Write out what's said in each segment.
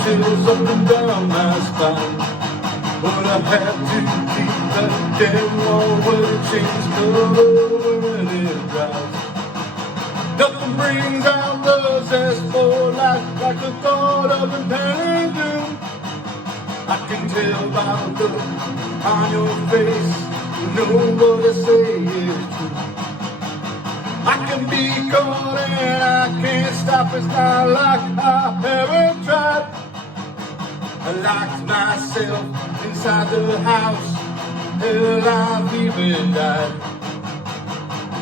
Chills up and down my spine, but I had to keep that damn wall where the chains cover when it dries. Nothing brings out the zest for life like the thought of impending doom. I can tell by the look on your face, you know what I say is true. I can be caught and I can't stop, it's not like I haven't tried. I locked myself inside the house, hell, I've even died.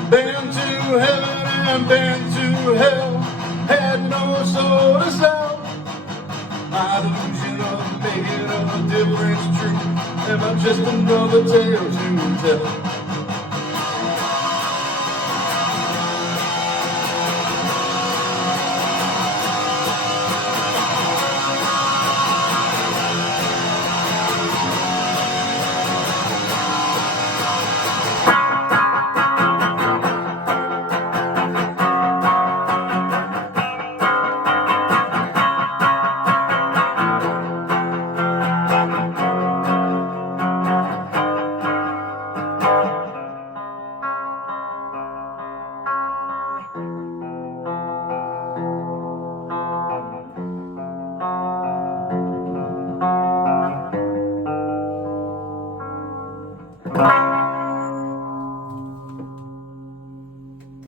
Been to heaven and been to hell, had no soul to sell. My illusion of making a difference true, am I just another tale to tell?